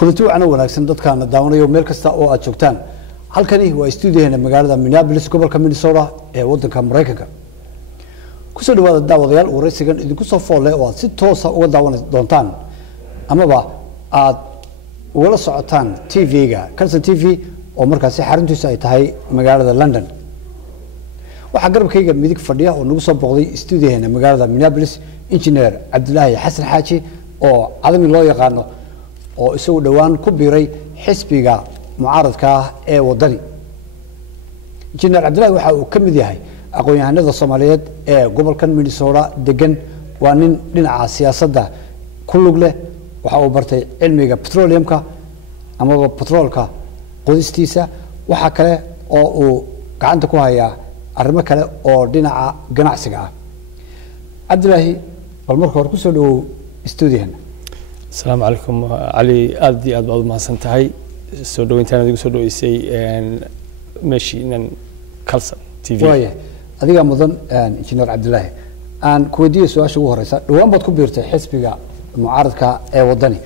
kulanti wacan wanaagsan dadkaana daawanayo meel kasta oo aad joogtaan halkani waa stuudiyaheena magaalada Minneapolis gobolka Minnesota ee wadanka Mareykanka ku soo dhawaada daawadayaal waraysigan idinku soo foolay oo aad si toos ah uga daawan doontaan amaba aad wala socotaan TV-ga Kalson TV oo markaasi xaruntiisa ay tahay magaalada London waxa garabkayga midig fadhiya oo nagu soo boqday stuudiyaheena magaalada Minneapolis engineer Cabdulaahi Xasan Xaaji oo cadami loo yaqaano oo isagu dhawaan ku biiray xisbiga mucaaradka ah ee wadani engineer Cabdulaahi waxa uu kamid yahay aqoon-yahanada Soomaaliyeed ee gobolka Minnesota degan waa nin dhinaca siyaasadda ku lug leh waxa uu bartay cilmiga petroleumka ama petrolka qodistiisa waxa kale oo uu gacanta ku hayaa arrimo kale oo dhinaca ganacsiga ah Cabdulaahi bal marka hore ku soo dhaw stuudiyaheena السلام عليكم علي أدي أدب ما سنتهي سودو إنترنت ديك سودو إسي ماشي إن كالسن تي في. وياه أديك مدن إنجنير عبد الله أن كودي سؤال شو هو رئيس وان بتكون بيرتاح حسب معارض كوطني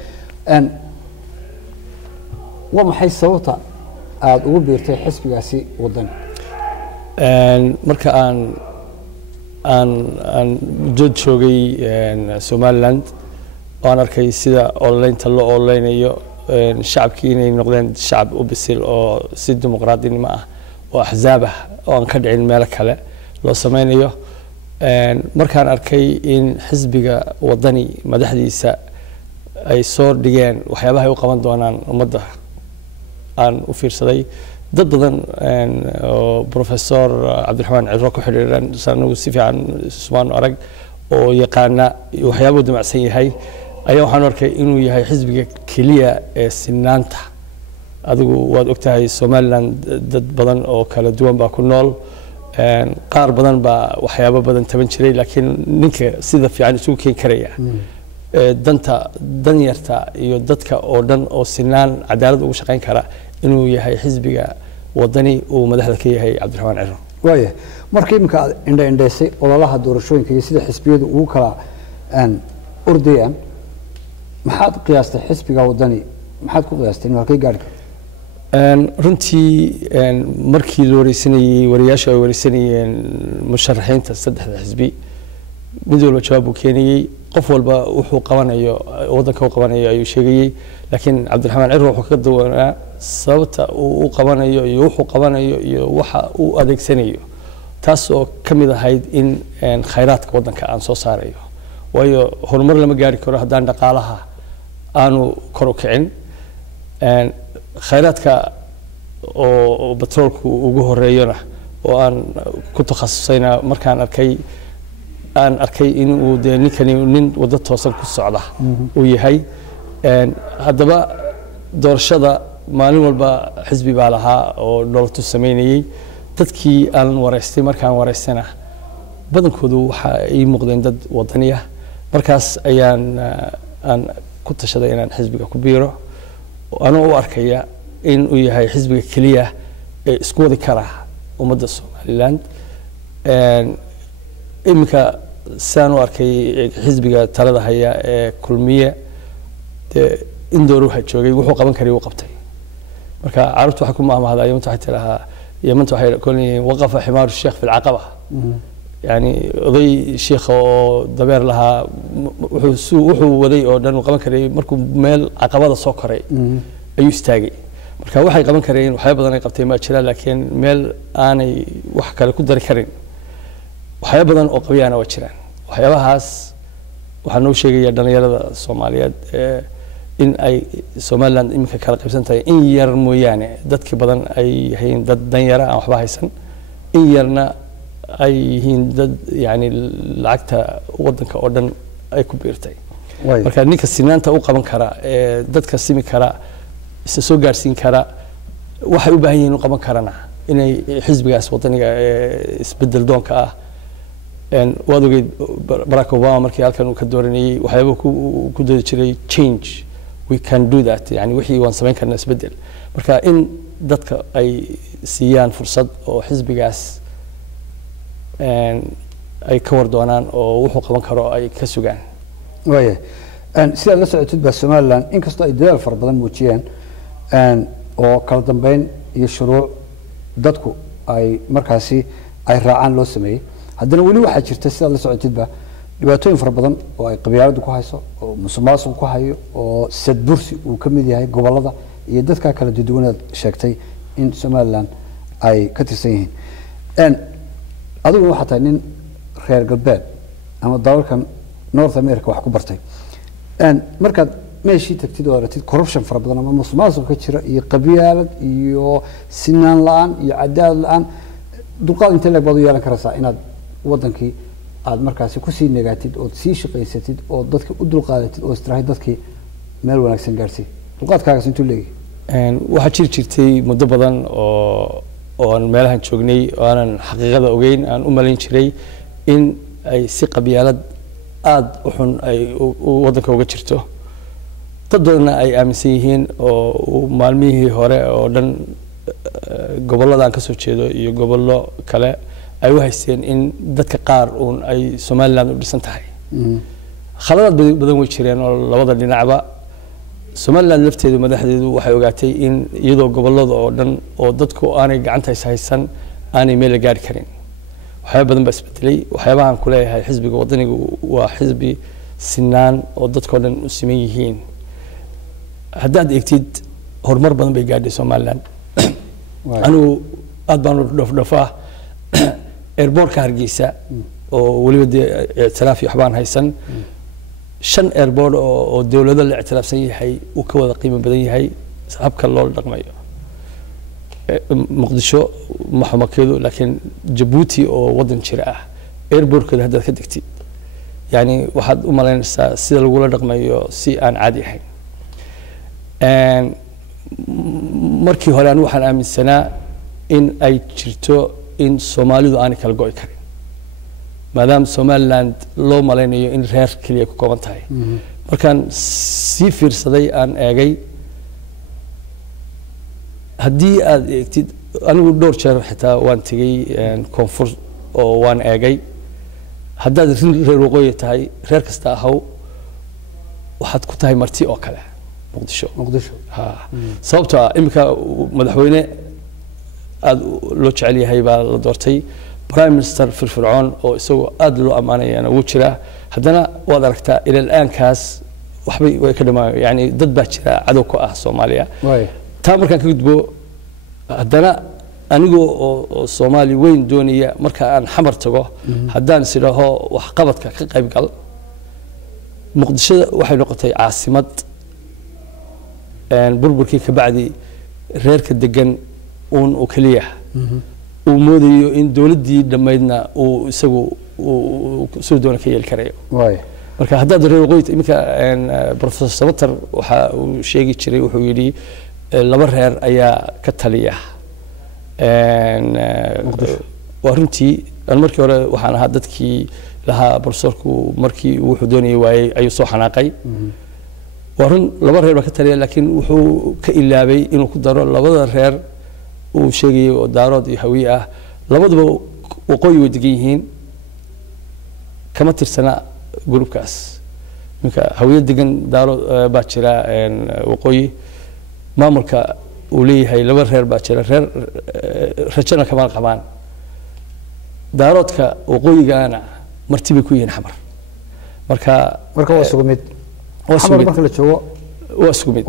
أن وما حي صوته أقول بيرتاح حسب سي وطني. مركا أن جد شوقي سومالند وأنا أركي سيدا أونلاين تلو أونلاين يو الشعب كيني نقدين شعب وبسيل أو سيد ديمقراطي معه وأحزابه وأن كدعين مالك هلا لو سمين يو مركان أركي إن حزبك وطني مدحديسا أي صور ديان وحيابها يقوم دوانان ومده أن أفير صدي ضدن بروفيسور عبد الرحمن عراق وحريران سانو سيفي عن سمان أرق ويقانا وحيابه دمع سيهاي ayaa waxaan arkay inuu yahay xisbiga kaliya ee sinaanta adigu waad ogtahay Soomaaliland dad badan oo kala duwan baa ku nool qaar badan baa waxyaabo badan taban jiray laakiin ninka sida fiican isugu keen karaya dan yarta iyo dadka oo dhan oo sinaan cadaalad ugu shaqeyn kara inuu yahay xisbiga wadani oo madaxda ka yahay Cabdiraxmaan Ciro waaye markii imka indheysay ololaha doorashooyinka iyo sida xisbiyadu ugu kala ordayaan maxaad qiyaastay xisbiga wadani maxaad ku qiyaastay in halkay gaari runtii markii loo wareysanayay wariyaasha ay wareysanayeen musharaxiinta saddexda xisbi mid walba jawaab uu keenayay qof walba wuxuu qabanayo wadanka uu qabanayo ayuu sheegayay laakiin Cabdiraxmaan Ciro wuxuu ka dawanaa sababta uu qabanayo iyo wuxuu qabanayo iyo waxa uu adeegsanayo taas oo kamid ahayd in khayraadka wadanka aan soo saarayo waayo horumar lama gaari karo haddaan dhaqaalaha aanu kor u kicin khayraadka oo petrolku ugu horeeyana oo aan ku takhasusayna markaan arkay in uu ninkani nin wada toosan ku socda uu yahay haddaba doorashada maalin walba xisbi baa lahaa oo dowladdu sameynayay dadkii aan wareystay markaan wareystana badankoodu waxa ay muuqdeen dad wadaniya markaas ayaan ku tashaday inaan xisbiga ku biiro anoo u arkaya in uu yahay xisbiga kaliya ee isku wadi kara ummadda Soomaaliland imika saan u arkay xisbiga talada haya ee kulmiye in dooruha joogay wuxuu qaban karay uu qabtay marka carabtu waxa ku maamahday ayuu waxay tirahaa yamanta waxay koonayeen waqafa ximaaru sheekh fi alaqaba يعني ضي شيخ دبر لها وحو ودي أو دان وقبل كري مركو ميل عقبات السكري أيو استاجي مركا واحد قبل كريين وحياة بدنا قبتي ما تشيله لكن ميل أنا وحكى لكل دري كرين وحياة بدنا أقوي أنا وتشيلان وحياة هاس وحنو شيء يدنا يلا الصوماليات إن أي سومالند إمك كلا قبسن تاي إن يرمو يعني دتك بدن أي هين دت دنيرة أو حبها هيسن إن يرنا أي هين دد يعني لعكتها ودنك أردن أي كبيرتي. مركز نيك السنان تأوقع من كرا دد كسيم كرا استسوق جالسين كرا وحيو بهين وقع من كرنا إن حزب جالس وطني استبدل دون كأ إن وادو براك أوباما مركز كانوا كدورني وحيبوا كده شيء change we can do that يعني وحي وان سمين كنا استبدل مركز إن دد أي سيان فرصة أو حزب جالس ay ka war doonaan oo wuxuu qaban karo ay ka sugaan waaye sidaad la socotid baa somaliland inkastoo ay dadaal fara badan muujiyeen oo kala dambeyn iyo shuruuc dadku ay markaasi ay raacaan loo sameeyey haddana weli waxaa jirta sidaad la socotidba dhibaatooyin fara badan oo ay qabyaaladu ku hayso oo musuqmaasuqu ku hayo oo sadbursi uu ka mid yahay gobolada iyo dadka kala duwanaad sheegtay in somaliland ay ka tirsan yihiin adigu waxaa tahay nin reer galbeed ama dalalkan north america wax ku bartay markaad meeshii tagtid oo aragtid corruption fara badan ama musuqmaasuq ka jira iyo qabyaalad iyo sinaan la-aan iyo cadaalad la-aan dulqaad intee leeg baad u yeelan karaysaa inaad wadankii aad markaasi kusii negaatid ood sii shaqaysatid oo dadka u dulqaadatid oo istirahay dadkii meel wanaagsan gaarsiy dulqaadkaagaas intuu leeyahay waxaa jiri jirtay muddo badan oo aan meelahan joognay oo aanan xaqiiqada ogeyn aan u malayn jiray in ay si qabyaalad aada u xun ay waddanka uga jirto dad badanna ay aaminsan yihiin oo maalmihii hore oo dhan gobollada aan ka soo jeedo iyo gobollo kale ay u haysteen in dadka qaar uun ay somaliland u dhisan tahay khaladaad badan way jireen oo labada dhinacba somaliland lafteedu madaxdeedu waxay ogaatay in iyadoo gobollada oo dhan oo dadku aanay gacanta is haysan aanay meel la gaari karin waxyaaba badan baa isbedelay waxyaabahan ku leeyahay xisbiga wadaniga waa xisbi sinaan oo dadkao dhan u siman yihiin haddaad eegtid horumar badan bay gaadhay somaliland anigu aad baan dhofdhofaa airbortka hargeysa oo weliba dee ictiraaf iyo waxbaan haysan 5 airport oo dawlado la ictiraafsan yahay uu ka wada qiimo badan yahay habka loo dhaqmayo muqdisho ma xumakeedu laakiin jabuuti oo wadan jira ah airportkooda haddaad ka degtid yani waxaad u malaynaysaa sida lagula dhaqmayo si aan caadi ahayn markii hore anigu waxaan aaminsanaa in ay jirto in soomaalidu aanay kala go'i karin maadaama somaliland loo malaynayo in reer keliya ku kooban tahay markaan sii fiirsaday aan eegay haddii aad eegtid anigu dhowr jeer xitaa waan tegey koonfur oo waan eegay haddaad reer waqooyi tahay reer kasta ahaw waxaad ku tahay marti oo kale muqdisho ha sababtoo ah iminka madaxweyne aad loo jecel yahay baa la doortay prime minister firfircoon oo isagoo aad loo ammaanayana wuu jiraa haddana waad aragtaa ila al-aankaas waxbay way ka dhamaan yani dad baa jira cadow ku ah Soomaaliya taa markaan ka gudbo haddana anigoo oo Soomaali weyn doonaya marka aan xamar tago haddaan sidaaho wax qabadka ka qayb gal muqdisho waxay noqotay caasimad burburkii ka bacdi reerka degan oo kaliya uu moodayo in dawladdii dhammaydna uu isagu soo doona ka yeeli karayo marka haddaad reer waqooyi iminka professor Samatar waxa uu sheegi jiray wuxuu yidhi laba reer ayaa ka taliya waa runtii aan markii hore waxaan ahaa dadkii lahaa professorku markii wuxuu doonayay waayey ayuu soo xanaaqay waa run laba reer baa ka taliya laakiin wuxuu ka ilaabay inuu ku daro labada reer uu sheegay oo daarood iyo hawiye ah labaduba waqooyi way degan yihiin kama tirsana groupkaas ninka hawiye degan daarood baa jira waqooyi maamulka uu leeyahay laba reer baa jira reer rajana kama qabaan daaroodka waqooyigaana martibay ku yihiin xamar marka waa sugu mid xamar marka la joogo waa sugu mid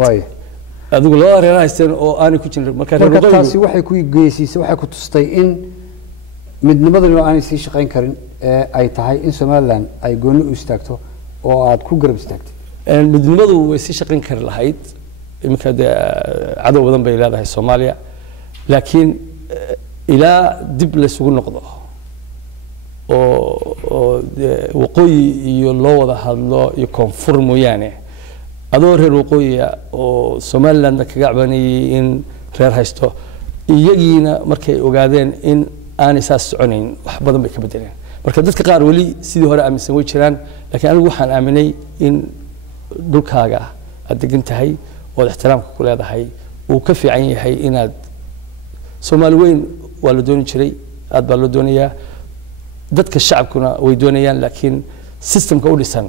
adigu laba reer haysteen oo aanay ku jirin marka taasi waxay ku geeysiisay waxay ku tustay in midnimadani aanay sii shaqayn karin ay tahay in Somaliland ay gooni u istaagto oo aad ku garab istaagtay midnimadu way sii shaqayn kar lahayd iminka cadow badan bay leedahay Soomaaliya laakiin ilaa dib la isugu noqdo oo waqooyi iyo loo wada hadlo iyo koonfur mooyaane adoo reer waqooyi oo Somaliland ka gacbanayay in reer haysto iyagiina markay ogaadeen in aan isaas soconayn wax badan bay ka bedeleen marka dadka qaar wali sidii hore aaminsan way jiraan laakiin anigu waxaan aaminay in dhulkaaga aad degan tahay oo ixtiraamka ku leedahay uu ka fiican yahay inaad Soomaali weyn waa la dooni jiray aad baa loo doonayaa dadka shacabkuna way doonayaan laakiin systemka u dhisan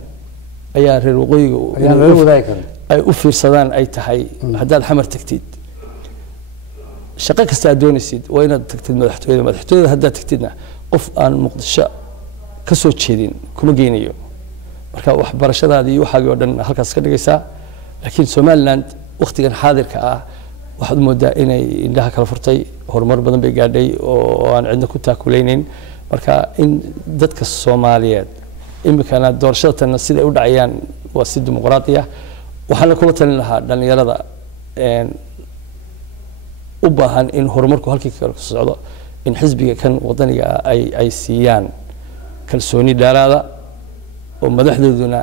ayaa reer waqooyiga ayaan la wadaagi karin ay u fiirsadaan ay tahay haddaad xamar tagtid shaqo kasta aad doonaysid waa inaad tagtid madaxtooyada haddaad tagtidna qof aan muqdisho ka soo jeedin kuma geynayo marka waxbarashadaadii iyo waxaagii oo dhan halkaas ka dhigaysaa laakiin Somaliland waqtigan xaadirka ah waxaad moodaa inay indhaha kala furtay horumar badan bay gaadhay oo aan cidna ku taakulaynin marka in dadka Soomaaliyeed imikana doorashada sida ay u dhacayaan waa si dimuqraadi ah waxaan kula talin lahaa dhalinyarada u baahan in horumarku halkii ka socdo in xisbiga kan wadaniga ay siiyaan kalsooni dheeraada oo madaxdooduna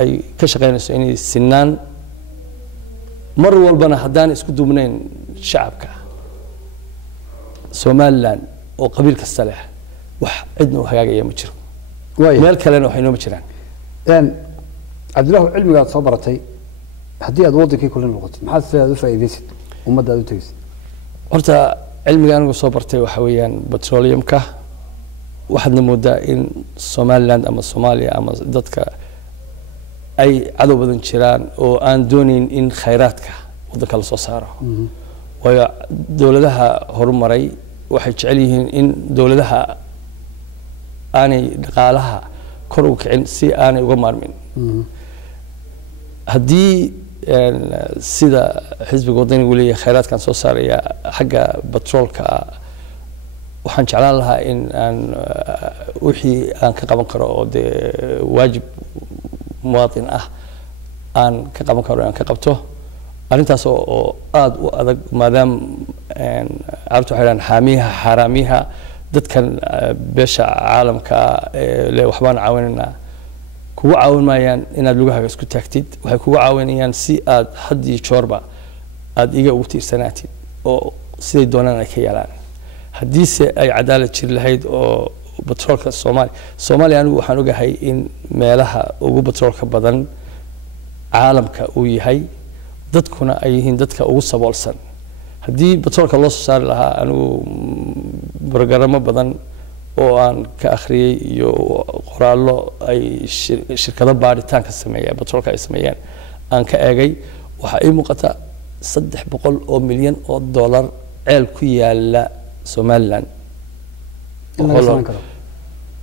ay ka shaqeynayso inay sinaan mar walbana haddaan isku duubnayn shacabka Somaliland oo qabiil kasta leh wax cidna u hagaagaya ma jiro meel kalena waxay noo jiraan Cabdillah cilmiga aad soo baratay haddii aad wadankii kulin noqoto maxaad sidaad u faa'iideysid ummadda aad u tagaysid horta cilmiga anigu soo bartay waxa weeyaan petroleumka waxaadna moodaa in Somaliland ama Soomaaliya ama dadka ay cadow badan jiraan oo aan doonayn in khayraadka wadanka la soo saaro waayo dawladaha horumaray waxay jecel yihiin in dawladaha aanay dhaqaalaha kor u kicin si aanay uga maarmin haddii sida xisbiga wadanigu leeyahay khayraadkan soo saaraya xagga petroolka waxaan jeclaan lahaa in aan wixii aan ka qaban karo oo de waajib muwaadin ah aan ka qaban karo aan ka qabto arintaas oo aad u adag maadaam carabtu waxay yiraahdaan xaamiyaha xaraamiyaha dadkan beesha caalamka le waxbaan caawinayna kugu caawin maayaan inaad lugahaaga isku taagtid waxay kugu caawinayaan si aad haddii joorba aad iga ugu tiirsanaatid oo siday doonaan ay ka yeelaan haddiise ay cadaalad jir lahayd oo petroolka Soomaaliya anigu waxaan ogahay in meelaha ugu petroolka badan caalamka uu yahay dadkuna ay yihiin dadka ugu saboolsan haddii petroolka loo soo saari lahaa anigu barnaamijyo badan oo aan ka akhriyay iyo qoraallo ay shirkado baaritaanka sameeyay petroolka ay sameeyeen aan ka eegay waxa ay muuqata 300 oo milyan oo dollar ceel ku yaala Somaliland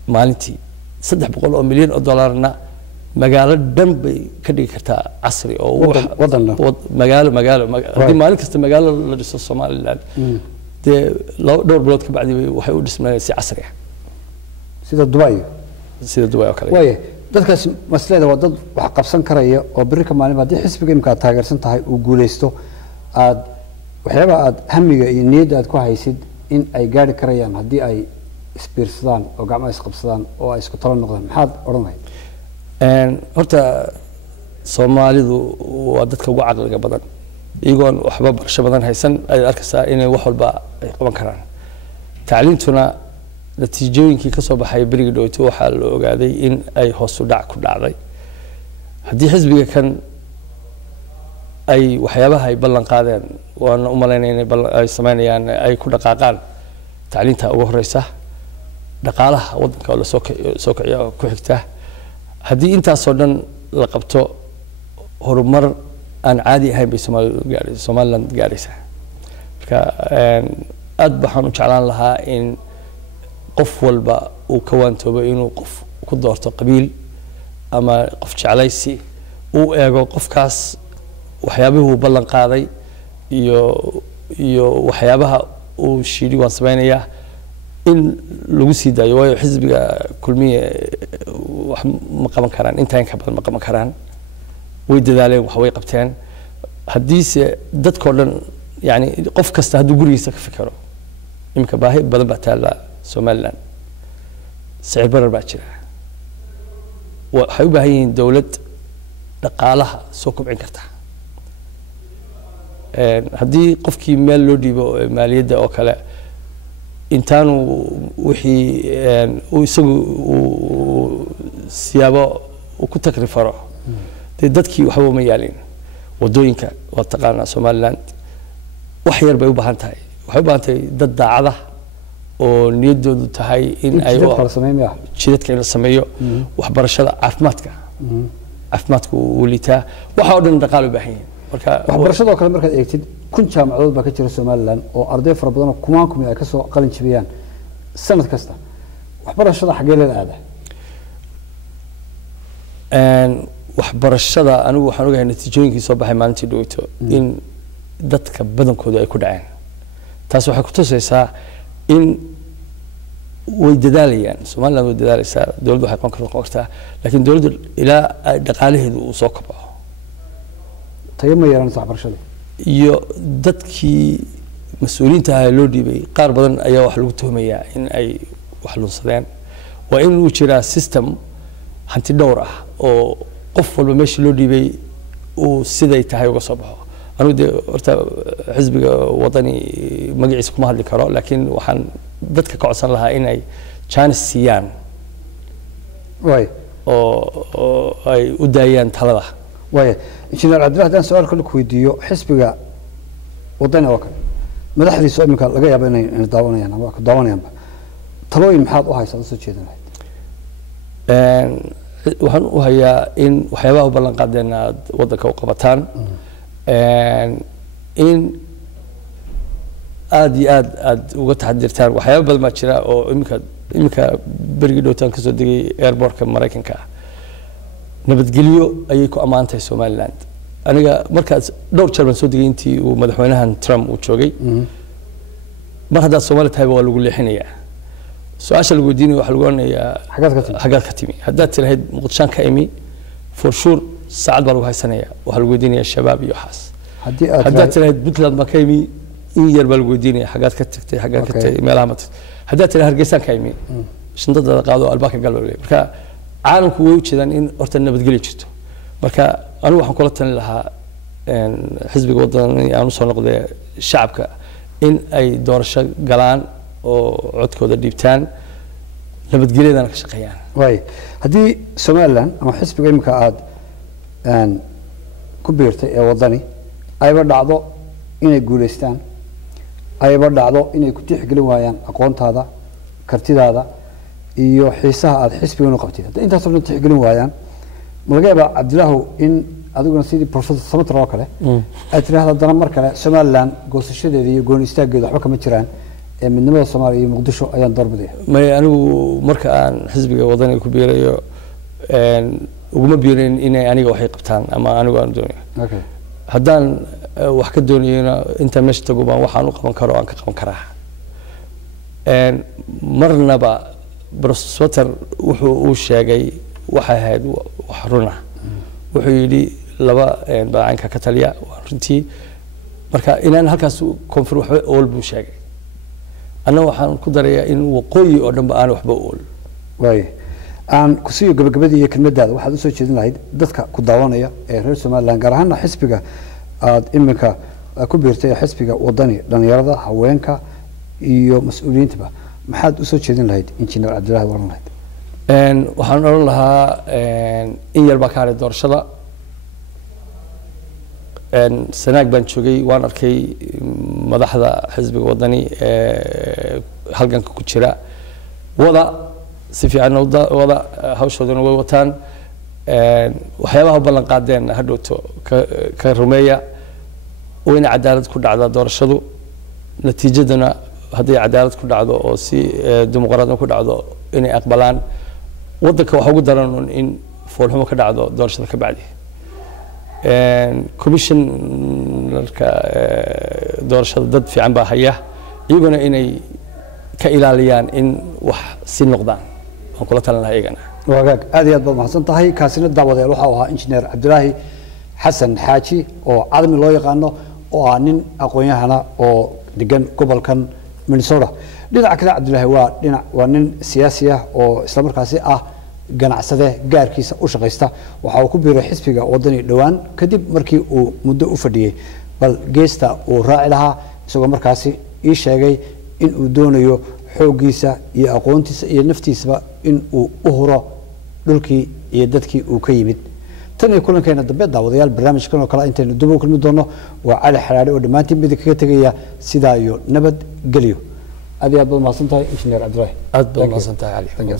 maalintii 300 oo milyan oo dollarna magaalo dhan bay ka dhigi kartaa casri oo magaalo haddii maalin kasta magaalo la dhiso Somaliland dee dhowr bilood ka bacdi waxay u dhismayaan si casri ah sida Dubai oo kale waaye dadkaas maslada waa dad wax qabsan karaya oo bari ka maalin haddii xisbiga imka taageersan tahay uu guuleysto aad waxyaaba aad hamiga iyo niyadda aad ku haysid in ay gaari karayaan haddii ay isbiirsadaan oo gacmaha isqabsadaan oo ay isku talo noqdaan maxaad oran lahayd horta Soomaalidu waa dadka ugu caqliga badan iyagoon waxba barasho badan haysan ay arkaysaa inay wax walba ay qaban karaan tacliintuna natiijooyinkii ka soo baxay bariga dhowto waxaa la ogaaday in ay hoos u dhac ku dhacday haddii xisbiga kan ay waxyaabaha ay ballan qaadeen waan u maleynayaa in ay sameynayaan ay ku dhaqaaqaan tacliinta ugu horeysa dhaqaalaha wadanka oo la soo kiciyo ku xigta haddii intaas oo dhan la qabto horumar aan caadi ahayn bay Somaliland gaaraysaa marka aad waxaan u jeclaan lahaa in qof walba uu ka waantoobo inuu qof ku doorto qabiil ama qof jeclaysi uu eego qofkaas waxyaabaha uu ballan qaaday iyo waxyaabaha uu shiidi waan samaynayaa in lagu sii daayo waayo xisbiga kulmiye wax ma qaban karaan intaan ka badan ma qaban karaan way dadaaleen wax way qabteen haddiise dadkoo dhan yani qof kasta hadduu gurigiisa ka fikiro imika baahi badan baa taala Somaliland sicir barar baa jira waxay u baahan yihiin dawlad dhaqaalaha soo kobcin karta haddii qofkii meel loo dhiibo maaliyadda oo kale intaanu wixii isagu siyaabo ku takrifaro dadkii waxba uma yaalin wadooyinka waa taqaanaa Somaliland wax yar bay u baahan tahay waxay u baahan tahay dad daacada oo niyadoodu tahay in ay jidadka in la sameeyo waxbarashada caafimaadka caafimaadku uu liitaa waxa oo dhan dhaqaale u baahan yihiin marka waxbarashadoo kale markaad eegtid 1000 jaamacadood baa ka jira Somaliland oo arday fara badan oo kumaan kumid ay ka soo qalin jibiyaan sanad kasta waxbarashada xagee la aadaa waxbarashada anigu waxaan ogahay natiijooyinkii soo baxay maalintii dhaweyto in dadka badankoodu ay ku dhaceen taas waxay ku tusaysaa in way dadaalayaan Somaliland way dadaalaysaa dawladdu waxay qoon kartaa laakiin dawladdu ilaa dhaqaalaheedu uu soo kabco tayo ma yeelan waxbarashada iyo dadkii mas'uuliyiinta ah loo dhiibay qaar badan ayaa wax lagu tuhmayaa in ay wax lunsadeen waa in uu jiraa system hanti dhowr ah oo qof walba meeshii loo dhiibay uu siday tahay uga soo baxo anigu de horta xisbiga wadani magaciisa kuma hadli karo laakiin waxaan dadka ka codsan lahaa in ay chance siiyaan oo ay u daayaan talada waaye injineer Cabdillah hadaan su'aal kale ku weydiiyo xisbiga wadani oo kale madaxdiisa iminka laga yaabo inay daawanayaan ama ka daawanayaan talooyin maxaad u haysaa soo jeedinahay waxaan u hayaa in waxyaabaha u ballan qaadeen aad wadanka u qabataan in aad iyo aad uga taxadirtaan waxyaabo badan baa jira oo iminka berigii dhowtaan kasoo degay airportka Mareykanka nabadgelyo ayay ku ammaantahay Somaliland aniga markaas dhowr jeer baan soo degay intii uu madaxweynahan Trump uu joogay mar hadda Soomaaliya tahay waa lagu leexinayaa su'aasha lagu weydiinayo waxa lagu oranayaa xagaad ka timi haddaad tiraahid Muqdisho ka imi for sure saacad baa lagu haysanayaa waxa lagu weydiinayaa shabaab iyo waxaas haddaad tiraahid Puntland ma ka imi in yar baa lagu weydiinayaa xagaad ka tagtay xagaad ka tagtay meelaha ma tagtay haddaad tiraahid Hargeysa ka imi shandada qaado albaabka galbeed marka caalamku way u jeedaan in horta nabadgelyo jirto marka anigu waxaan kula talin lahaa xisbiga wadani aan u soo noqday shacabka in ay doorasho galaan oo codkooda dhiibtaan nabadgelyadana ka shaqeeyaan way hadii Somaliland ama xisbiga imika aad ku biirtay ee wadani ayba dhacdo inay guuleystaan ayba dhacdo inay ku tixgelin waayaan aqoontaada kartidaada iyo xiisaha aad xisbiga u qabtid inta soo tixgelin waayaan malaga Cabdillah in adiguna sidii professor Samatar oo kale ay tiraahdo dana mar kale Somaliland goosashadeeda iyo goon istaageeda waxba kama jiraan ee midnimada Soomaaliya iyo Muqdisho ayaan darbay ma anigu marka aan xisbiga wadani ku biirayo uguma biirin inay aniga waxay qabtaan ama anigu aan doonayo haddaan wax ka doonayna inta meesha tago baan waxaan u qaban karo aan ka qaban karaa marnaba professor wuxuu uu sheegay waxa ahayd wax runa wuxuu yiri laba baacanka ka taliya runtii marka inaan halkaas koonfur waxba ool buu sheegay anna waxaan ku darayaa in waqooyi oo dhanba aan waxba ool way aan ku sii gabagabadii iyo kelmadaada waxaad u soo jeedin lahayd dadka ku daawanaya ee reer Somaliland gaar ahaan xisbiga aad iminka ku biirtay xisbiga wadani dhalinyarada haweenka iyo mas'uuliyiinta maxaad u soo jeedin lahayd injineer Cabdillah waran lahayd waxaan oran lahaa in yar baa ka haray doorashada sanaag baan joogay waan arkay madaxda xisbiga wadani halganka ku jira wada si fiican wada hawshoodana way wataan waxyaabaha ballan qaadeen hadhowto ka rumeeya wayna cadaalad ku dhacda doorashadu natiijadana haddii cadaalad ku dhacdo oo si dimuqraadnimo ku dhacdo inay aqbalaan wadanka waxa ugu daran in foolxumo ka dhacdo doorashada ka bacdi commissionerka doorashada dad fiican baa haya iyaguna inay ka ilaaliyaan in wax si noqdaan aan kula talin lahaa iyagana wagaag aad iyo aad baad mahadsan tahay kaasina daawadeel waxa uu ahaa injineer Cabdillah Xasan Xaaji oo cadmi loo yaqaano oo ah nin aqoon-yahana oo degan gobolkan Minnesota dhinaca kale Cabdillah waa nin siyaasi ah oo isla markaasi ah ganacsade gaarkiisa u shaqeysta waxa uu ku biiray xisbiga wadani dhawaan kadib markii uu muddo u fadhiyay bal geesta uu raaci lahaa isagoo markaasi ii sheegay in uu doonayo xoogiisa iyo aqoontiisa iyo naftiisaba in uu u huro dhulkii iyo dadkii uu ka yimid tan iyo kulankeena dambe daawadayaal barnaamijkan oo kale intaynu dib u kulmi doono waa Cali Xaraari oo dhamaantiin mid kaga tagaya sidaa iyo nabad geliyo aad iyo aad baad mahadsantahay injineer Cabdillah aad baad mahadsantahay Cali